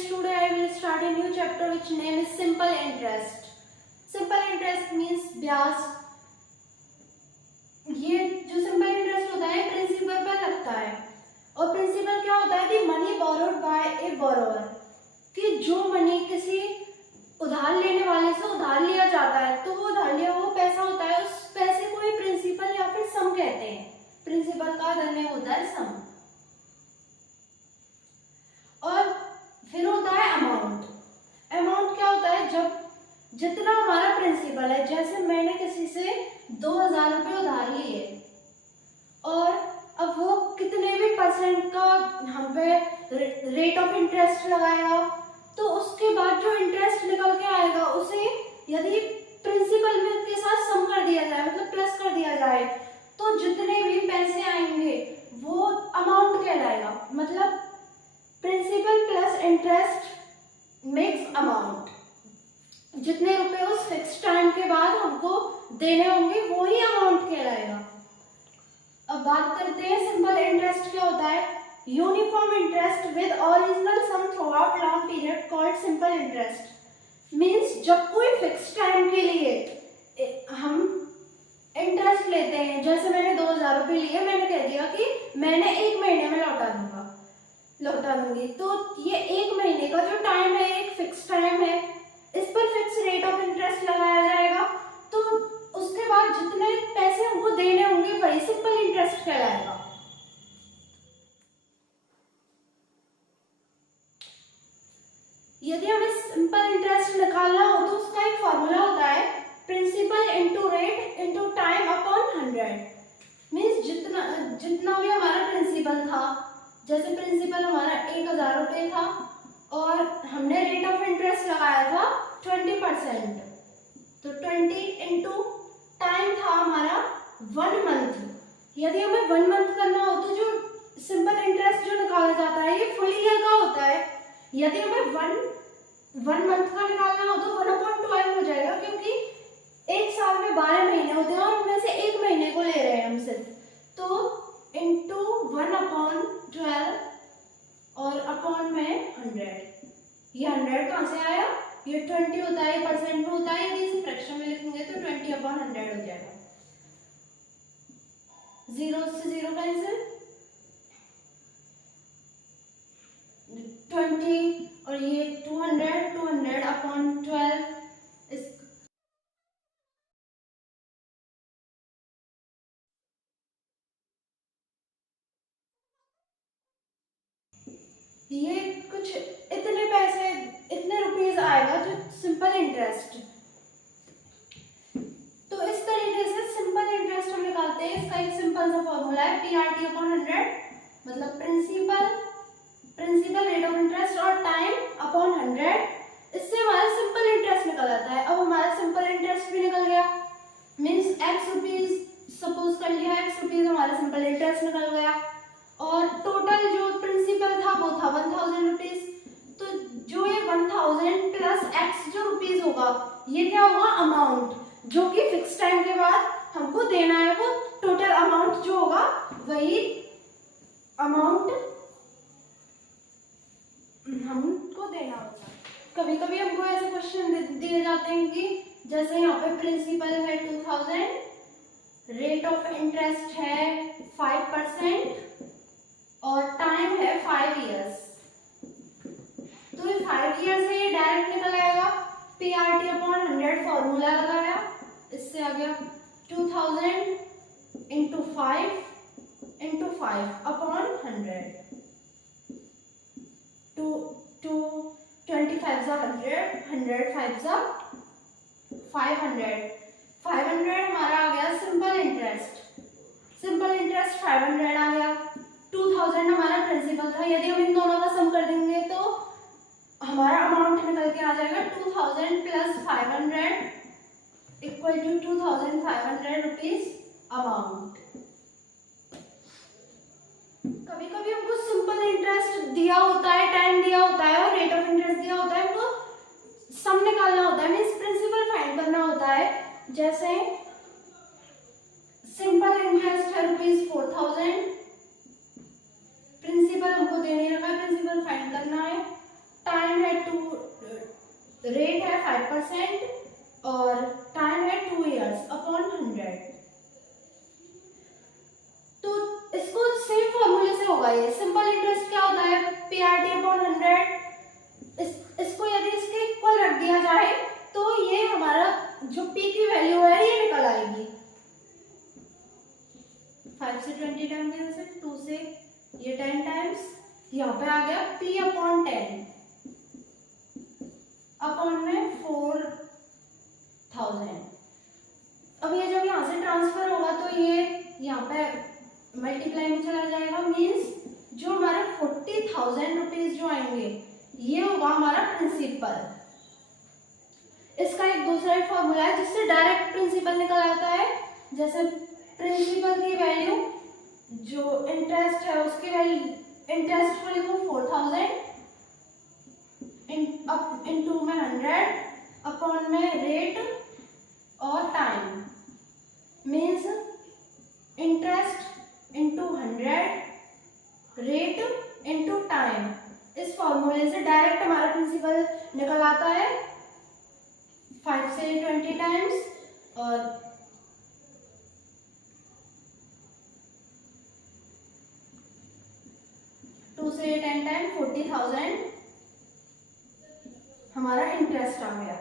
students, today I will start a new chapter which name is simple interest. Simple interest means ब्याज. ये जो simple interest होता है principal पर लगता है. और प्रिंसिपल क्या होता है कि money borrowed by a borrower, कि जो मनी किसी उधार लेने वाले से उधार लिया जाता है तो वो उधार लिया वो पैसा होता है, उस पैसे को ही प्रिंसिपल या फिर सम कहते हैं. प्रिंसिपल का अदर नेम होता है सम. और फिर होता है अमाउंट. अमाउंट क्या होता है, जब जितना हमारा प्रिंसिपल है, जैसे मैंने किसी से 2000 रुपये उधार लिए और अब वो कितने भी परसेंट का हम पे रेट ऑफ इंटरेस्ट लगाएगा, तो उसके बाद जो इंटरेस्ट निकल के आएगा उसे यदि प्रिंसिपल में के साथ सम कर दिया जाए, मतलब प्लस कर दिया जाए, तो जितने भी पैसे आएंगे वो अमाउंट कहलाएगा. मतलब principal plus interest makes amount. जितने रुपए उस फिक्स टाइम के बाद हमको देने होंगे वो ही अमाउंट कहलाएगा. अब बात करते हैं सिंपल इंटरेस्ट क्या होता है. Uniform interest with original sum throughout long period called simple interest. Means जब कोई फिक्स टाइम के लिए हम इंटरेस्ट लेते हैं, जैसे मैंने 2000 रुपये लिए, मैंने कह दिया कि मैंने 1 महीने में लौटा दूंगी, तो ये 1 महीने का जो टाइम है एक फिक्स टाइम है, इस पर फिक्स रेट ऑफ इंटरेस्ट लगाया जाएगा, तो उसके बाद जितने पैसे हमको देने होंगे वही सिंपल इंटरेस्ट कहलाएगा. यदि हमें सिंपल इंटरेस्ट निकालना हो तो उसका एक फॉर्मूला होता है principal into rate into time upon 100. Means जितना भी हमारा प्रिंसिपल था, जैसे प्रिंसिपल हमारा 1000 रुपये था और हमने रेट ऑफ इंटरेस्ट लगाया था 20%, तो 20 इंटू टाइम था हमारा 1 मंथ. यदि हमें 1 मंथ करना हो तो जो सिंपल इंटरेस्ट जो निकाला जाता है ये फुल ईयर का होता है. यदि हमें 1 मंथ का निकालना हो तो 1/12 हो जाएगा, क्योंकि एक साल में 12 महीने होते हैं और उनमें से 1 महीने को ले रहे हैं हम सिर्फ. तो इंटू 1/12 और अपॉन में 100. ये 100 कहाँ से आया, ये 20 होता है, परसेंट में होता है, यदि इसे फ्रैक्शन में लिखेंगे तो 20/100 हो जाएगा. 0 से 0 कैंसिल, 20 और ये 200 अपॉन 12. ये कुछ इतने पैसे, इतने रुपीस आएगा जो सिंपल इंटरेस्ट. तो इस तरीके से सिंपल इंटरेस्ट हम निकालते हैं. इसका एक सिंपल सा फॉर्मूला है PRT अपॉन 100, मतलब प्रिंसिपल रेट ऑफ इंटरेस्ट और टाइम अपॉन 100. इससे हमारा सिंपल इंटरेस्ट निकल आता है. अब हमारा सिंपल इंटरेस्ट भी निकल गया, मीन्स x रुपीज सपोज कर लिया, x रुपीज हमारा सिंपल इंटरेस्ट निकल गया. और टोटल जो प्रिंसिपल था वो था 1000 रुपीज. तो जो ये 1000 प्लस x जो रुपीज होगा ये क्या होगा, अमाउंट, जो कि फिक्स टाइम के बाद हमको देना है. वो टोटल अमाउंट जो होगा वही अमाउंट हमको देना होगा. कभी कभी हमको ऐसे क्वेश्चन दिए जाते हैं कि जैसे यहाँ पे प्रिंसिपल है 2000, रेट ऑफ इंटरेस्ट है 5% और टाइम है 5 इयर्स. तो ये 5 इयर्स है, ये डायरेक्ट निकल आएगा. PRT अपॉन 100 फॉर्मूला लगाया, इससे आ गया 2000 इंटू 5 अपॉन 100. 25 जा 100 5 जा 500. 500 हमारा आ गया सिंपल इंटरेस्ट. सिंपल इंटरेस्ट 500 आ गया. 2000 हमारा प्रिंसिपल था. यदि हम इन दोनों का सम कर देंगे तो हमारा अमाउंट निकल के आ जाएगा 2000 plus 500 equal to 2500 rupees amount. कभी कभी हमको सिंपल इंटरेस्ट दिया होता है, टाइम दिया होता है और रेट ऑफ इंटरेस्ट दिया होता है, हमको सम निकालना होता है, मींस प्रिंसिपल फाइंड करना होता है. जैसे सिंपल इंटरेस्ट है ₹4000, प्रिंसिपल हमको देने रखा है, प्रिंसिपल फाइंड करना है, टाइम रेट है 5% और टाइम है 2 years अपॉन 100। तो इसको सेम फॉर्मूले से होगा। ये सिंपल इंटरेस्ट क्या होता है, PRT अपॉन 100। इसको यदि इसके इक्वल रख दिया जाए तो ये हमारा जो P की वैल्यू है ये निकल आएगी। 5 से 20 टाइम के जैसे 2 से ये 10 टाइम्स, यहाँ पे आ गया P अपॉन 10 अपॉन में 4000। अब ये जब यहाँ से ट्रांसफर होगा तो ये यहाँ पे मल्टीप्लाई में चला जाएगा, मीन्स जो हमारे 40,000 रुपीज जो आएंगे ये होगा हमारा प्रिंसिपल। इसका एक दूसरा ही फॉर्मूला है जिससे डायरेक्ट प्रिंसिपल निकल आता है। जैसे प्रिंसिपल की वैल्यू जो इंटरेस्ट है उसकी वैल्यू, इंटरेस्ट को लिखो 4000 इनटू में 100 अपॉन में रेट और time, means interest into 100 rate into time. इस फॉर्मूले से डायरेक्ट हमारा प्रिंसिपल निकल आता है 5 से 20 टाइम्स और 2 से 10 टाइम 40,000 हमारा इंटरेस्ट आ गया।